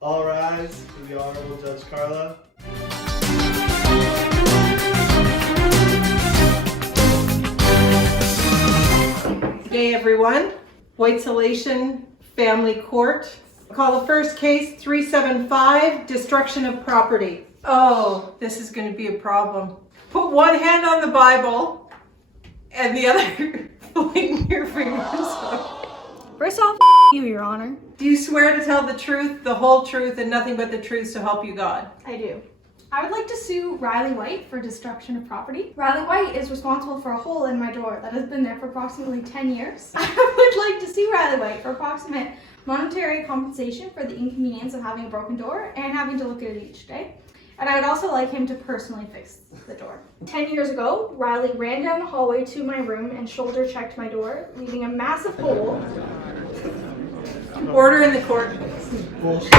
All rise for the Honorable Judge Carla. Good day, everyone. WHITESOLATION Family Court. Call the first case 375, destruction of property. Oh, this is going to be a problem. Put one hand on the Bible and the other pointing your fingers up. First off, you, Your Honor. Do you swear to tell the truth, the whole truth, and nothing but the truth so help you God? I do. I would like to sue Riley White for destruction of property. Riley White is responsible for a hole in my door that has been there for approximately 10 years. I would like to sue Riley White for approximate monetary compensation for the inconvenience of having a broken door and having to look at it each day. And I would also like him to personally fix the door. 10 years ago, Riley ran down the hallway to my room and shoulder checked my door, leaving a massive hole. Order in the court. Bullshit.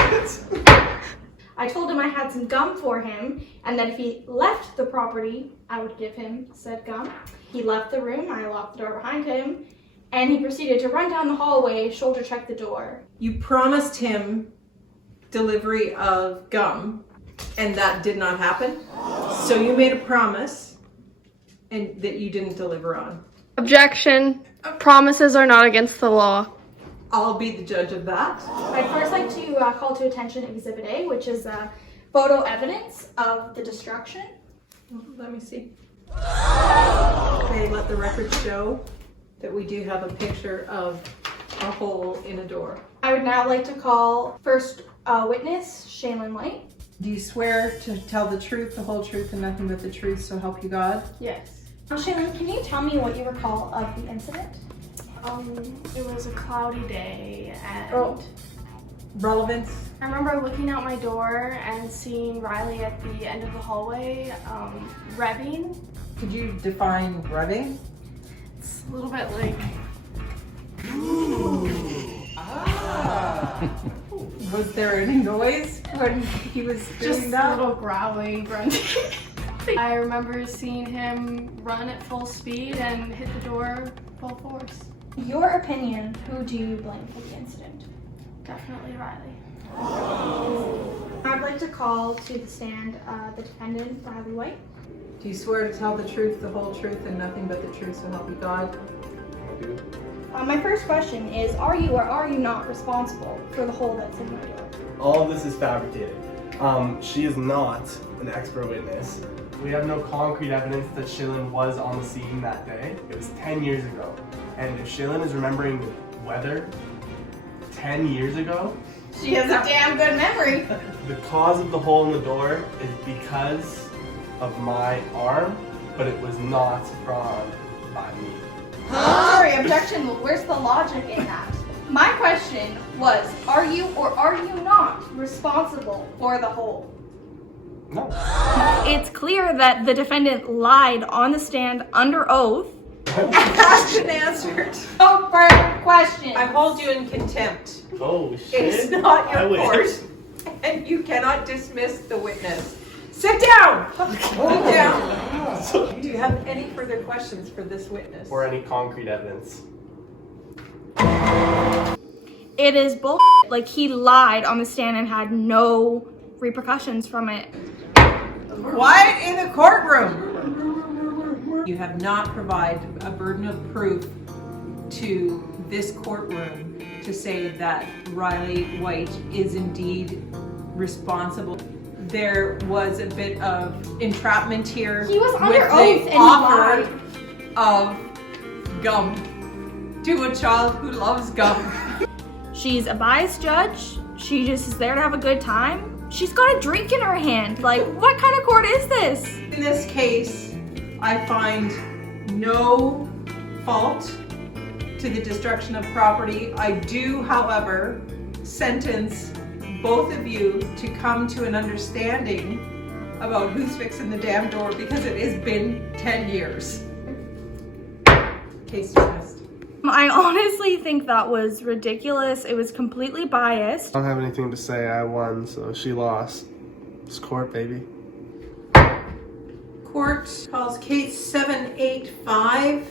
I told him I had some gum for him and that if he left the property, I would give him said gum. He left the room, I locked the door behind him, and he proceeded to run down the hallway, shoulder check the door. You promised him delivery of gum, and that did not happen. So you made a promise and that you didn't deliver on. Objection. Promises are not against the law. I'll be the judge of that. I'd first like to call to attention Exhibit A, which is photo evidence of the destruction. Let me see. Okay, let the record show that we do have a picture of a hole in a door. I would now like to call first witness, Shaylin White. Do you swear to tell the truth, the whole truth, and nothing but the truth, so help you God? Yes. Shaylin, can you tell me what you recall of the incident? It was a cloudy day and Relevance? I remember looking out my door and seeing Riley at the end of the hallway, revving. Could you define revving? It's a little bit like... Was there any noise when he was doing just that? a little growling, grunting. I remember seeing him run at full speed and hit the door full force. Your opinion, who do you blame for the incident? Definitely Riley. I'd like to call to the stand the defendant, Riley White. Do you swear to tell the truth, the whole truth, and nothing but the truth, so help you God? I do. My first question is, are you or are you not responsible for the hole that's in my door? All of this is fabricated. She is not an expert witness. We have no concrete evidence that Shaylin was on the scene that day. It was 10 years ago. And if Shaylin is remembering weather 10 years ago, She has a damn good memory. the cause of the hole in the door is because of my arm, but it was not drawn by me. Sorry, objection. Where's the logic in that? My question was, are you or are you not responsible for the hole? No. It's clear that the defendant lied on the stand under oath. Asked and answered. No further questions. I hold you in contempt. Oh shit. It's not I your win. court, and you cannot dismiss the witness. Sit down! Sit down. Do you have any further questions for this witness? Or any concrete evidence. It is bull. Like, he lied on the stand and had no repercussions from it. Quiet in the courtroom! You have not provided a burden of proof to this courtroom to say that Riley White is indeed responsible. There was a bit of entrapment here. He was under with oath the and offer lied. of gum to a child who loves gum. She's a biased judge. She just is there to have a good time. She's got a drink in her hand. Like, what kind of court is this? In this case, I find no fault to the destruction of property. I do, however, sentence both of you to come to an understanding about who's fixing the damn door because it has been 10 years. Case dismissed. I honestly think that was ridiculous. It was completely biased. I don't have anything to say. I won, so she lost. It's court, baby. Court calls case 785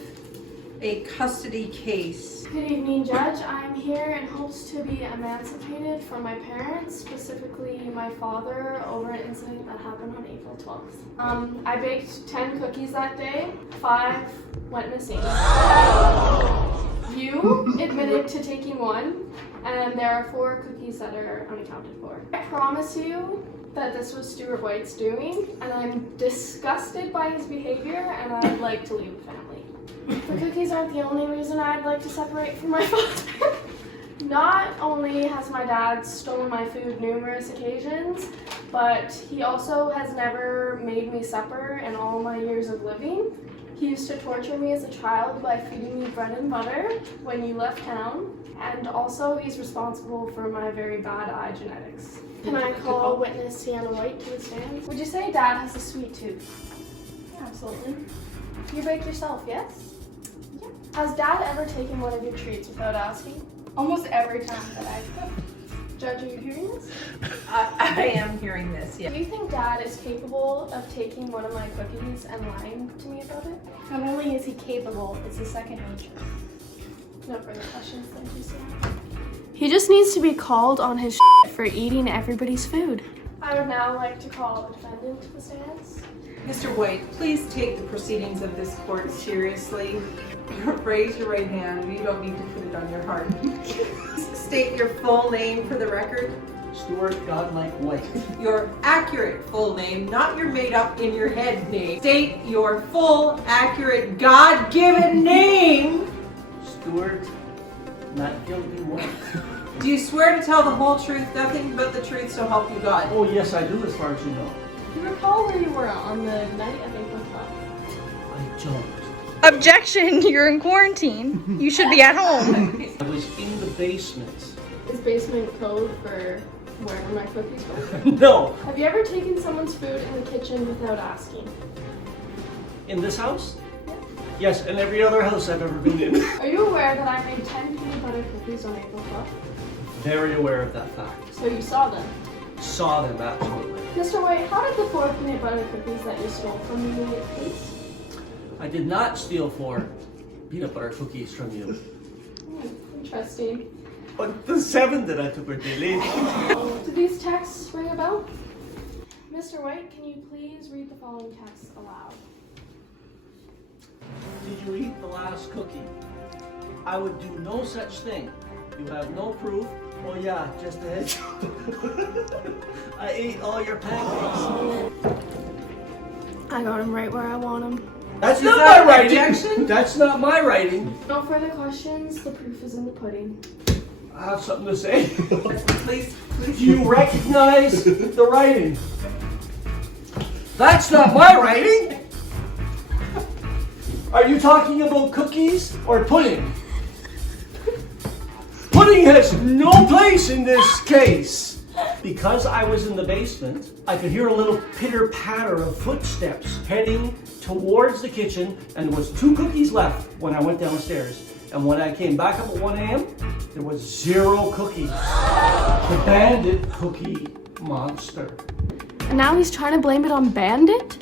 a custody case. Good evening, Judge. I'm here in hopes to be emancipated from my parents, specifically my father, over an incident that happened on April 12th. I baked 10 cookies that day. 5 went missing. You admitted to taking 1, and there are 4 cookies that are unaccounted for. I promise you that this was Stuart White's doing, and I'm disgusted by his behavior, and I'd like to leave the family. The cookies aren't the only reason I'd like to separate from my father. Not only has my dad stolen my food numerous occasions, but he also has never made me supper in all my years of living. He used to torture me as a child by feeding me bread and butter when you left town, and also he's responsible for my very bad eye genetics. Can I call witness Sienna White to the stand? Would you say Dad has a sweet tooth? Absolutely. You bake yourself, yes? Yeah. Has Dad ever taken one of your treats without asking? Almost every time that I cook. Judge, are you hearing this? I am hearing this, yeah. Do you think Dad is capable of taking one of my cookies and lying to me about it? Not only is he capable, it's his second nature. No further questions, thank you, Sienna. He just needs to be called on his for eating everybody's food. I would now like to call the defendant to the stands. Mr. White, please take the proceedings of this court seriously. Raise your right hand. You don't need to put it on your heart. State your full name for the record. Stuart Godlike White. Your accurate full name, not your made up in your head name. State your full, accurate, God-given name. Stuart Not Guilty White. Do you swear to tell the whole truth, nothing but the truth, so help you God? Oh yes, I do, as far as you know. Do you recall where you were on the night of April 12th? I don't. Objection, you're in quarantine. You should be at home. I was in the basement. Is basement code for wherever my cookies were? No. Have you ever taken someone's food in the kitchen without asking? In this house? Yes, and every other house I've ever been in. Are you aware that I made 10 peanut butter cookies on April 12th? Very aware of that fact. So you saw them? Saw them, absolutely. Mr. White, how did the 4 peanut butter cookies that you stole from me taste? I did not steal 4 peanut butter cookies from you. Interesting. But the 7 that I took were deleted. Do these texts ring a bell? Mr. White, can you please read the following text aloud? Did you eat the last cookie? I would do no such thing. You have no proof. Oh yeah, just a heads up. I ate all your pancakes. I got him right where I want him. That's Is not that my an writing. objection? That's not my writing. No further questions. The proof is in the pudding. I have something to say. Please. Do you recognize the writing? That's not my writing. Are you talking about cookies or pudding? Pudding has no place in this case. Because I was in the basement, I could hear a little pitter-patter of footsteps heading towards the kitchen, and there was 2 cookies left when I went downstairs. And when I came back up at 1 a.m., there was 0 cookies. The bandit cookie monster. And now he's trying to blame it on Bandit?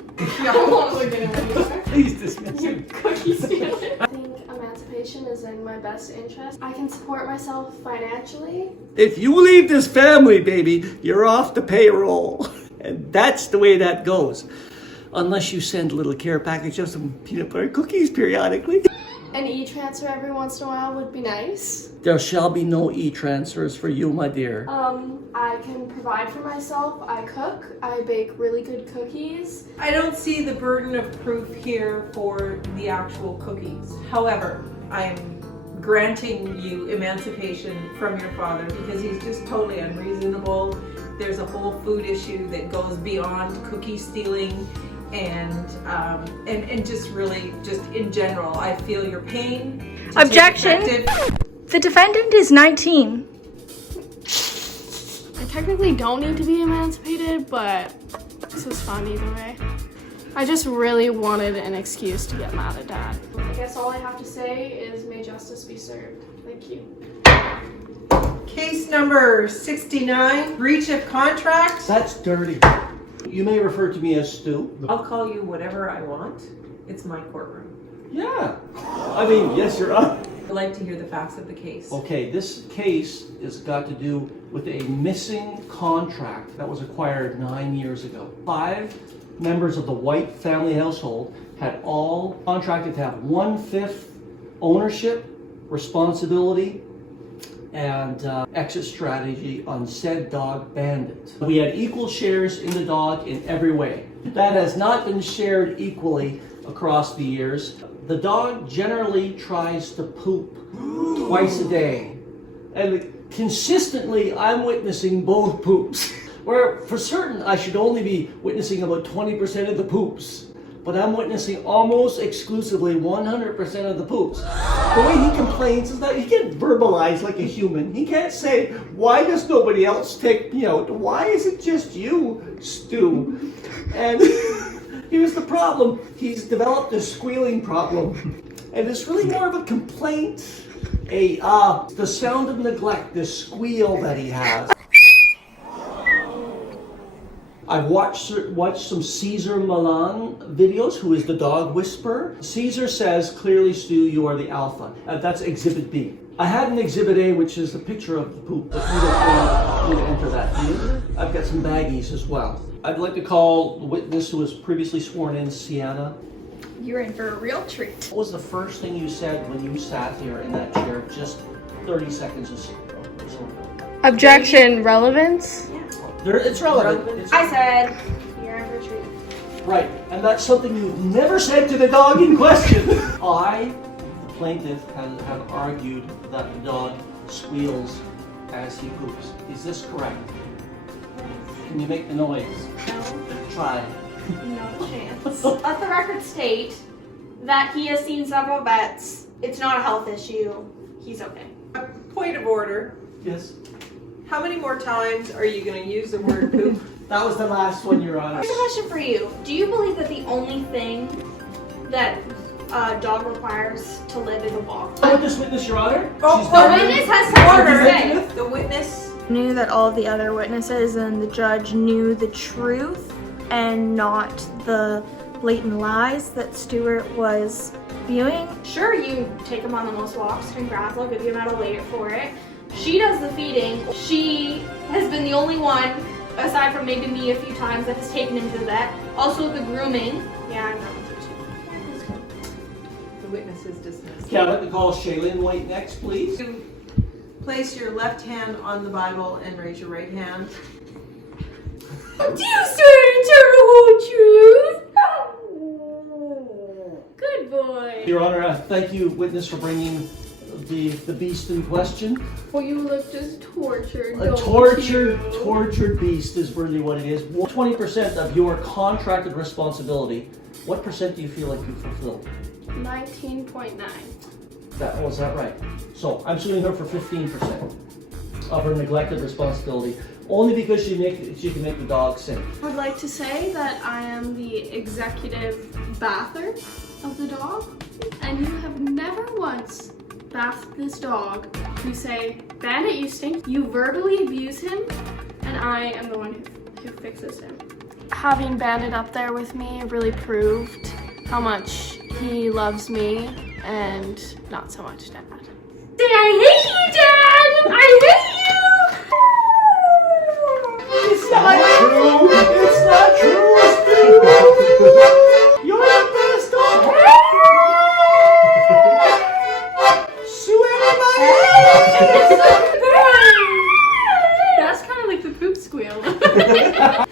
Please dismiss him. Cookie stealer. I think emancipation is in my best interest. I can support myself financially. If you leave this family, baby, you're off the payroll. And that's the way that goes. Unless you send a little care package of some peanut butter cookies periodically. An e-transfer every once in a while would be nice. There shall be no e-transfers for you, my dear. I can provide for myself. I cook. I bake really good cookies. I don't see the burden of proof here for the actual cookies. However, I'm granting you emancipation from your father because he's just totally unreasonable. There's a whole food issue that goes beyond cookie stealing, and just really, just in general, I feel your pain. Objection. The defendant is 19. I technically don't need to be emancipated, but this is fun either way. I just really wanted an excuse to get mad at Dad. I guess all I have to say is may justice be served. Thank you. Case number 69, breach of contract. That's dirty. You may refer to me as Stu. I'll call you whatever I want. It's my courtroom. Yeah. I mean, yes, you're up. I'd like to hear the facts of the case. Okay, this case has got to do with a missing contract that was acquired 9 years ago. 5 members of the White family household had all contracted to have 1/5 ownership, responsibility, and exit strategy on said dog Bandit. We had equal shares in the dog in every way. That has not been shared equally across the years. The dog generally tries to poop twice a day. And consistently, I'm witnessing both poops. Where for certain, I should only be witnessing about 20% of the poops. But I'm witnessing almost exclusively 100% of the poops. The way he complains is that he can't verbalize like a human. He can't say, why does nobody else take me out? Why is it just you, Stu? And here's the problem. He's developed a squealing problem. And it's really more of a complaint. The sound of neglect, this squeal that he has. I've watched some Caesar Milan videos, who is the dog whisperer. Caesar says, clearly, Stu, you are the alpha. That's Exhibit B. I had an Exhibit A, which is a picture of the poop, but you don't need to enter that. I've got some baggies as well. I'd like to call the witness who was previously sworn in, Sienna. You're in for a real treat. What was the first thing you said when you sat here in that chair just 30 seconds ago? Objection, relevance? It's relevant. I said, you're in for a treat. Right, and that's something you've never said to the dog in question. I, the plaintiff, have argued that the dog squeals as he poops. Is this correct? Can you make the noise? No. Try. No chance. Let the record state that he has seen several vets. It's not a health issue. He's okay. Point of order. Yes. How many more times are you going to use the word poop? That was the last one, Your Honor. Here's a question for you. Do you believe that the only thing that a dog requires to live is a walk? With this witness, Your Honor. Oh, She's The done. witness has something to say. The witness. Knew that all of the other witnesses and the judge knew the truth and not the blatant lies that Stewart was spewing. Sure, you take him on the most walks. Congrats, I'll give you a medal later for it. She does the feeding. She has been the only one, aside from maybe me a few times, that has taken him to the vet. Also the grooming. Yeah, I'm done with her too. The witness is dismissed. Okay, I'd like to call Shailene White next, please. Place your left hand on the Bible and raise your right hand. Do you swear to tell the whole truth? Good boy. Your Honor, thank you, witness, for bringing the beast in question. Well, you look just tortured. A tortured beast is really what it is. 20% of your contracted responsibility, what percent do you feel like you fulfilled? 19.9. Was that right? So I'm suing her for 15% of her neglected responsibility, only because she can make the dog sick. I would like to say that I am the executive bather of the dog, and you have never once bathed this dog. You say, Bandit, you stink. You verbally abuse him, and I am the one who fixes him. Having Bandit up there with me really proved how much he loves me and not so much Dad. Say, I hate you, Dad! I hate you! It's not true! It's not true! Stu! You're the best dog! Sue everybody! That's kind of like the poop squeal.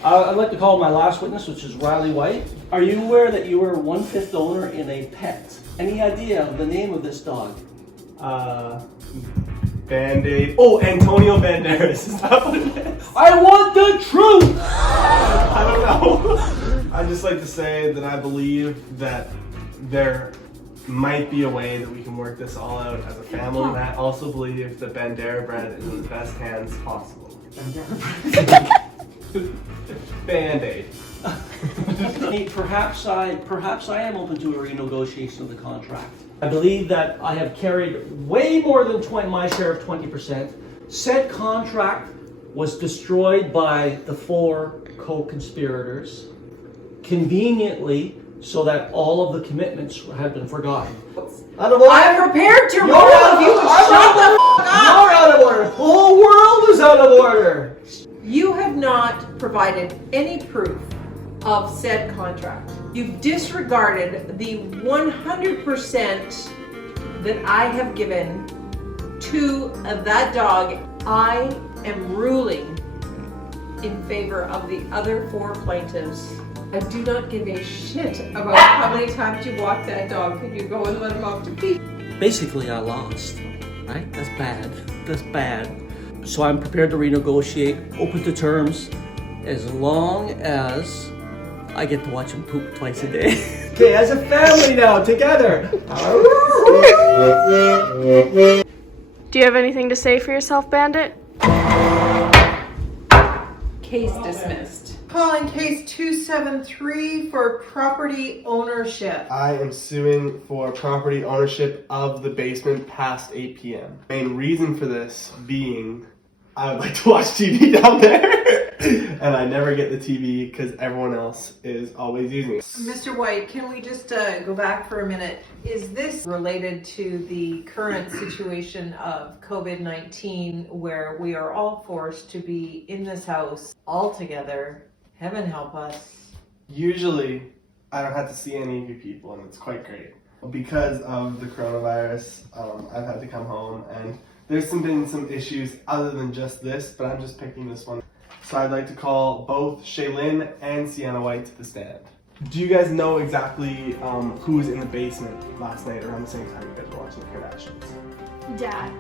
I'd like to call my last witness, which is Riley White. Are you aware that you were 1/5 owner in a pet? Any idea of the name of this dog? Band-Aid. Oh, Antonio Banderas. Is that what it is? I want the truth! I don't know. I'd just like to say that I believe that there might be a way that we can work this all out as a family, and I also believe that Bandera bread is in the best hands possible. Band-Aid. Hey, perhaps I am open to a renegotiation of the contract. I believe that I have carried way more than my share of 20%. Said contract was destroyed by the 4 co-conspirators, conveniently so that all of the commitments have been forgotten. Out of order. I'm prepared to roll if you shut the f*** up. You're out of order. The whole world is out of order. You have not provided any proof of said contract. You've disregarded the 100% that I have given to that dog. I am ruling in favor of the other 4 plaintiffs. I do not give a shit about how many times you walk that dog. Can you go and let him off to pee? Basically, I lost, right? That's bad. That's bad. So I'm prepared to renegotiate, open to terms, as long as I get to watch him poop twice a day. Okay, as a family now, together. Do you have anything to say for yourself, Bandit? Case dismissed. Calling case 273 for property ownership. I am suing for property ownership of the basement past 8 p.m. Main reason for this being I would like to watch TV down there. And I never get the TV because everyone else is always using it. Mr. White, can we just go back for a minute? Is this related to the current situation of COVID-19 where we are all forced to be in this house all together? Heaven help us. Usually, I don't have to see any of you people, and it's quite great. Because of the coronavirus, I've had to come home, and there's been some issues other than just this, but I'm just picking this one. So I'd like to call both Shaylin and Sienna White to the stand. Do you guys know exactly who was in the basement last night around the same time you guys were watching the Kardashians? Dad.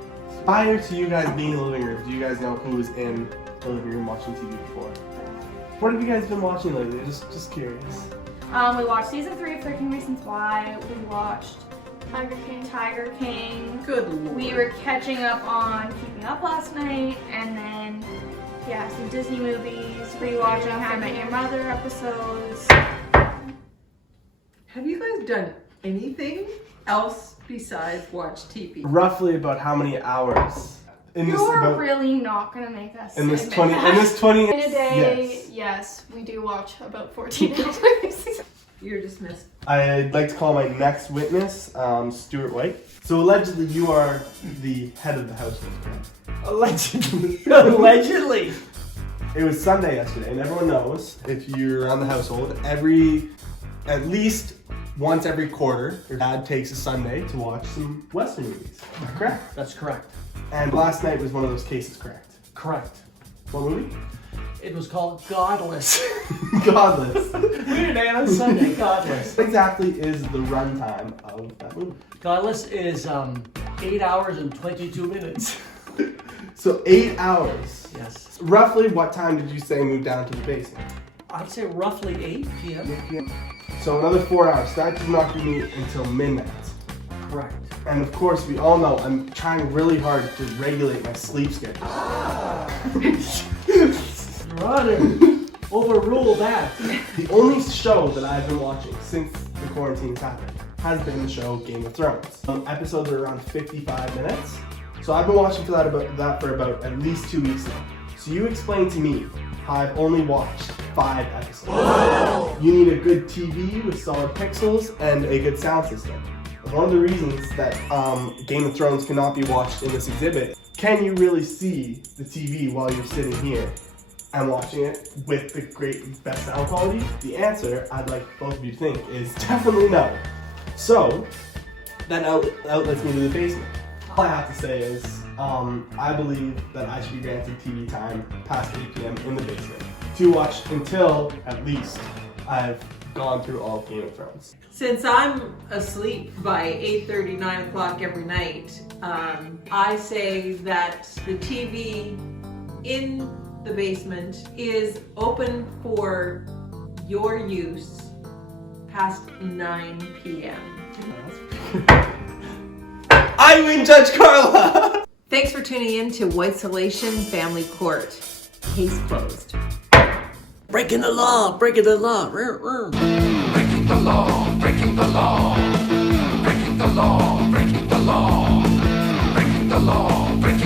Prior to you guys being in the living room, do you guys know who was in the living room watching TV before? What have you guys been watching lately? Just curious. We watched season 3 of 13 Reasons Why. We watched Tiger King. Good Lord. We were catching up on Keeping Up last night, and then some Disney movies. Rewatching How I Met Your Mother episodes. Have you guys done anything else besides watch TV? Roughly about how many hours? You're really not gonna make us. In this admit 20. that. In this 20. In a day, Yes. yes, we do watch about 14 hours. You're dismissed. I'd like to call my next witness, Stuart White. So allegedly, you are the head of the household, correct? Allegedly. Allegedly. It was Sunday yesterday, and everyone knows if you're around the household, at least once every quarter, your dad takes a Sunday to watch some Western movies. Is that correct? That's correct. And last night was one of those cases, correct? Correct. What movie? It was called Godless. Godless. Weird day on Sunday. Godless. What exactly is the runtime of that movie? Godless is 8 hours and 22 minutes. So 8 hours. Yes. Roughly what time did you say moved down to the basement? I'd say roughly 8 p.m. So another 4 hours. That does not give me until midnight. Correct. And of course, we all know I'm trying really hard to regulate my sleep schedule. Your Honor, overrule that. The only show that I've been watching since the quarantine has happened has been the show Game of Thrones. Episodes are around 55 minutes. So I've been watching for that for about at least 2 weeks now. So you explain to me how I've only watched 5 episodes. Whoa. You need a good TV with solid pixels and a good sound system. One of the reasons that Game of Thrones cannot be watched in this exhibit, can you really see the TV while you're sitting here and watching it with the best sound quality? The answer, I'd like both of you to think, is definitely no. So, that outlets me to the basement. All I have to say is, I believe that I should be granted TV time past 8 p.m. in the basement to watch until, at least, I've gone through all of Game of Thrones. Since I'm asleep by 8:30, 9 o'clock every night, I say that the TV in the basement is open for your use past 9 p.m. I win, Judge Carla! Thanks for tuning in to WHITESOLATION Family Court. Case closed. Breaking the law, breaking the law. Breaking the law, breaking the law. Breaking the law, breaking the law. Breaking the law, breaking